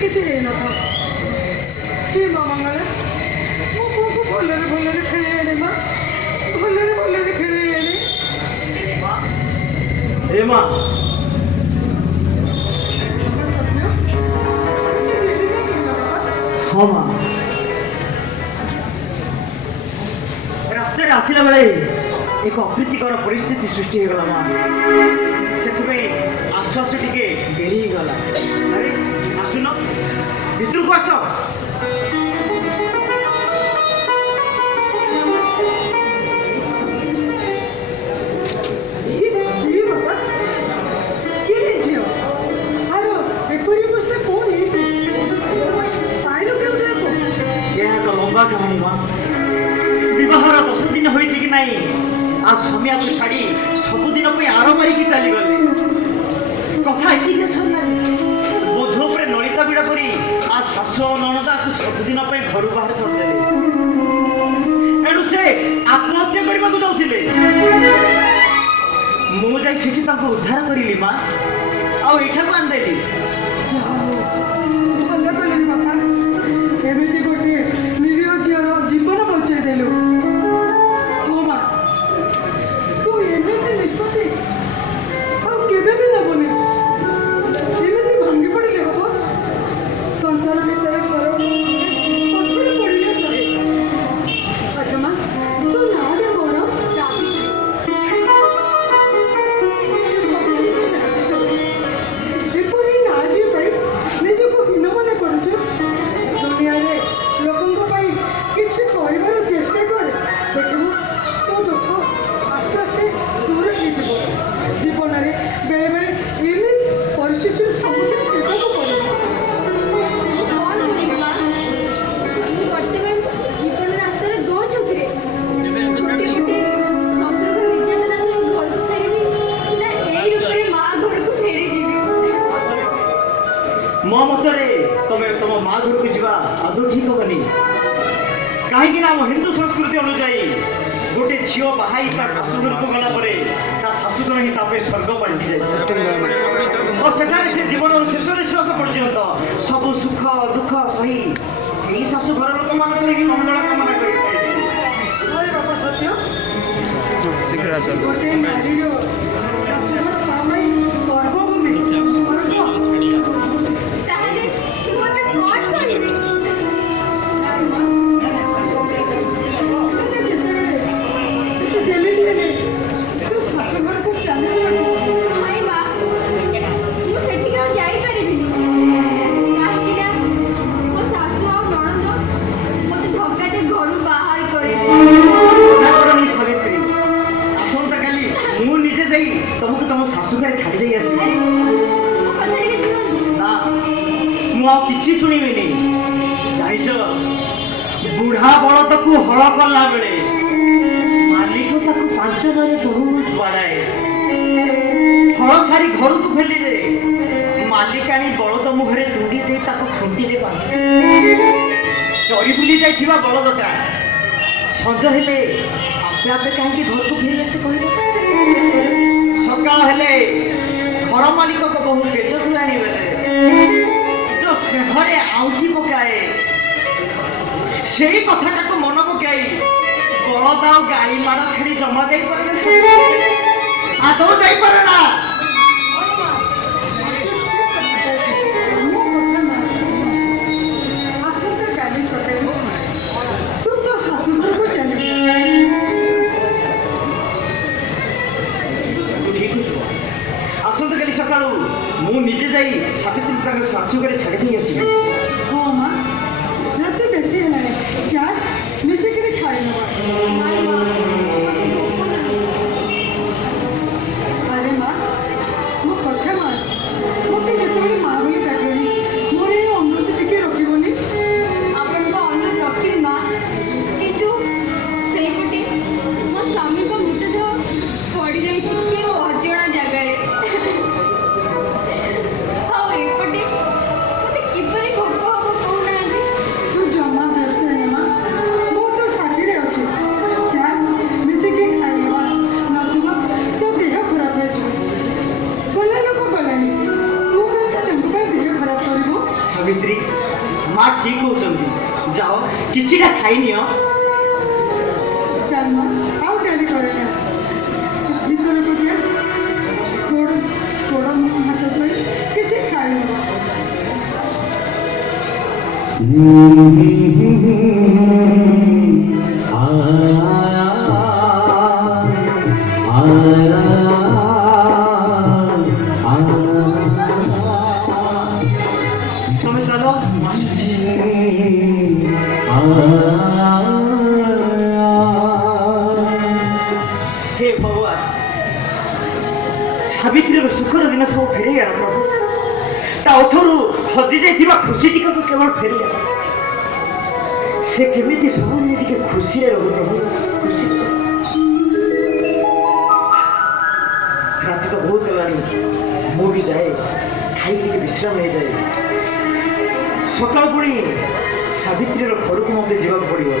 କିଛି ହେଇନଥାଉ। ହେ ମା ମଙ୍ଗଳା, ମୋ ପୁଅକୁ ଭଲରେ ଭଲରେ ଫେରେଇ ଆଣେ ମା, ଭଲରେ ଭଲରେ ଫେରେଇ ଆଣେ। ଏ ମା ସତ୍ୟ, ହଁ ମା, ରାସ୍ତାରେ ଆସିଲା ବେଳେ ଏକ ଅପ୍ରୀତିକର ପରିସ୍ଥିତି ସୃଷ୍ଟି ହେଇଗଲା ମା। ସେଥିପାଇଁ ଆସୁ ଆସୁ ଟିକେ ଡେରି ହେଇଗଲା। ଆରେ ଆସୁନ, ଭିତରକୁ ଆସ। ଲମ୍ବା କାହାଣୀ ମା। ବିବାହର 10 ଦିନ ହୋଇଛି କି ନାହିଁ, ଆଉ ସ୍ୱାମୀକୁ ଛାଡ଼ି ସବୁଦିନ ପାଇଁ ଆର ମାରିକି ଚାଲିଗଲେ। କଥା ଏତିକି ସରିଲାନି, ବୋଝ ଉପରେ ନଳିତା ବିଡ଼ା କରି ଆଉ ଶାଶୁ ଓ ନଣଦାକୁ ସବୁଦିନ ପାଇଁ ଘରୁ ବାହାର କରିଦେଲେ। ଏଣୁ ସେ ଆତ୍ମହତ୍ୟା କରିବାକୁ ଯାଉଥିଲେ। ମୁଁ ଯାଇ ସେଠି ତାଙ୍କୁ ଉଦ୍ଧାର କରିଲି ମା, ଆଉ ଏଠାକୁ ଆଣିଦେଲି। ଭଲ କଲେ ବାପା, ଏମିତି ଗୋଟିଏ ନିରୀହ ଝିଅର ଜୀବନ ବଞ୍ଚାଇ ଦେଲୁ। ହଁ ମା, ତୁ ଏମିତି ନିଷ୍ପତ୍ତି ଆଉ କେବେ ବି ନେବୁନି। ଏମିତି ଭାଙ୍ଗି ପଡ଼ିଲେ ହବ? ସଂସାର ଭିତରେ ଘର ପଥର ପଡ଼ିଲେ ସରେ। ଆଚ୍ଛା ମା, ତୋ ନାଁଟା କ'ଣ? ଏପରି ନାଁଟିଏ ପାଇଁ ନିଜକୁ ହୀନ ମନେ କରୁଛୁ? ଦୁନିଆରେ ଲୋକଙ୍କ ପାଇଁ କିଛି କରିବାର ଚେଷ୍ଟା କରେ, ଦେଖିବୁ ତୋ ଦୁଃଖ ଆସ୍ତେ ଆସ୍ତେ ଦୂର ହେଇଯିବ। ଜୀବନରେ ବେଳେବେଳେ ଏମିତି ପରିସ୍ଥିତିର ସମ୍ମୁଖୀନ ହେବାକୁ ପଡ଼ିବ। ମୋ ମତରେ ତମେ ତମ ମା ଘରକୁ ଯିବା ଆଦୌ ଠିକ ହବନି। କାହିଁକି ନା ଆମ ହିନ୍ଦୁ ସଂସ୍କୃତି ଅନୁଯାୟୀ ଗୋଟେ ଝିଅ ବାହା ହେଇ ତା ଶାଶୁ ଘରକୁ ଗଲା ପରେ ତା ଶାଶୁଘର ହିଁ ତା ପାଇଁ ସ୍ୱର୍ଗ ପାଲଟିଯାଏ। ଓ ସେଠାରେ ସେ ଜୀବନର ଶେଷ ନିଶ୍ୱାସ ପର୍ଯ୍ୟନ୍ତ ସବୁ ସୁଖ ଦୁଃଖ ସହି ସେଇ ଶାଶୁ ଘର ଲୋକମାନଙ୍କର ହିଁ ମଙ୍ଗଳ କାମନା କରିଥାଏ। ବାପା ସତ୍ୟ, ଶୀଘ୍ର ଆସ। ଗୋଟେ ନାରୀର ଶାଶୁଘର ତା ପାଇଁ ଗର୍ଭଭୂମି, ସ୍ୱର୍ଗ। ତାହେଲେ ତୁ ମୋତେ କ'ଣ କରିବି? ନାରୀ ମା, ଯେତେବେଳେ ଯେମିତି ହେଲେ ତୁ ଶାଶୁଘରକୁ ଚାଲିଯିବାକୁ ହାଏ ମା, ମୁଁ ସେଠିକି ଆଉ ଯାଇପାରିବିନି। କାହିଁକି ନା ମୋ ଶାଶୁ ଆଉ ନଣନ୍ଦ ମୋତେ ଧକ୍କାରେ ଘରୁ ବାହାର କରିଦେଲେ। ସାବିତ୍ରୀ, ଆସନ୍ତାକାଲି ମୁଁ ନିଜେ ଯାଇ ତମକୁ ତମ ଶାଶୁ ଘରେ ଛାଡ଼ି ଦେଇ ଆସିବି। ଆରେ, ମୋ କଥା ଟିକେ ଶୁଣନ୍ତୁ। ନା, ମୁଁ ଆଉ କିଛି ଶୁଣିବିନି। ଜାଣିଛ, ବୁଢ଼ା ବଳଦକୁ ହଳ କଲା ବେଳେ ମାଲିକ ତାକୁ 5 ନରେ ବହୁତ ବାଡ଼ାଏ। ହଳ ସାରି ଘରକୁ ଫେରିଲେ ମାଲିକାଣୀ ବଳଦ ମୁହଁରେ ତୁଣ୍ଡି ଦେଇ ତାକୁ ଖୁଣ୍ଟିରେ ବାନ୍ଧେ। ଚରି ବୁଲି ଯାଇଥିବା ବଳଦଟା ସଞ୍ଜ ହେଲେ ଆପେ ଆପେ କାହିଁକି ଘରକୁ ଫେରି ଆସେ କହିବ? ସକାଳ ହେଲେ ଘର ମାଲିକଙ୍କ ବହୁ ପେଟ ତୁଳାଣି ବେଲେ ଯୋଉ ସ୍ନେହରେ ଆଉଁସି ପକାଏ, ସେଇ କଥାଟାକୁ ମନ ପକାଇ ବଳଦ ଆଉ ଗାଈ ମାଡ଼ ଛାଡ଼ି ଜମା ଯାଇପାରେ ନା, ଆଦୌ ଯାଇପାରେ ନା। ଆସନ୍ତାକାଲି ସକାଳେ ତୁ ତୋ ଶାଶୁଘରକୁ ଚାଲିବୁ। ଠିକ ଅଛି, ଆସନ୍ତାକାଲି ସକାଳୁ ମୁଁ ନିଜେ ଯାଇ ସାବିତ୍ରୀ ତାଙ୍କ ଶାଶୁ ଘରେ ଛାଡ଼ି ଦେଇ ଆସିବି। ହଁ ମା, ରାତି ବେଶୀ ହେଲାଣି, ଚାଲ ମିଶିକିରି ଖାଇନେବା। ହାଏ ମା, ମୋତେ ଭୋକ ନାହିଁ। ଆରେ ମା, ଖାଇନିଅ। ଚାଲ ମା ଆଉ ଡେରି କରେନା ଭିତରକୁ ଯା ଗୋଡ଼ ମୁହଁ ହାତ ଧୋଇ କିଛି ଖାଇବ। ତମେ ଚାଲ ହେ ଭଗବାନ, ସାବିତ୍ରୀର ସୁଖର ଦିନ ସବୁ ଫେରେଇ ଆଣ ପ୍ରଭୁ। ତା ଓଠରୁ ହଜି ଯାଇଥିବା ଖୁସି ଟିକକୁ କେବଳ ଫେରେଇ ଆଣ। ସେ କେମିତି ସବୁଦିନ ଟିକେ ଖୁସିରେ ରହୁ ପ୍ରଭୁ, ଖୁସିରେ ରହୁ। ରାତି ତ ବହୁତ ହେଲାଣି, ମୁଁ ବି ଯାଏ ଖାଇ ଟିକେ ବିଶ୍ରାମ ହେଇଯାଏ। ସକାଳ ପୁଣି ସାବିତ୍ରୀର ଘରକୁ ମୋତେ ଯିବାକୁ ପଡ଼ିବ।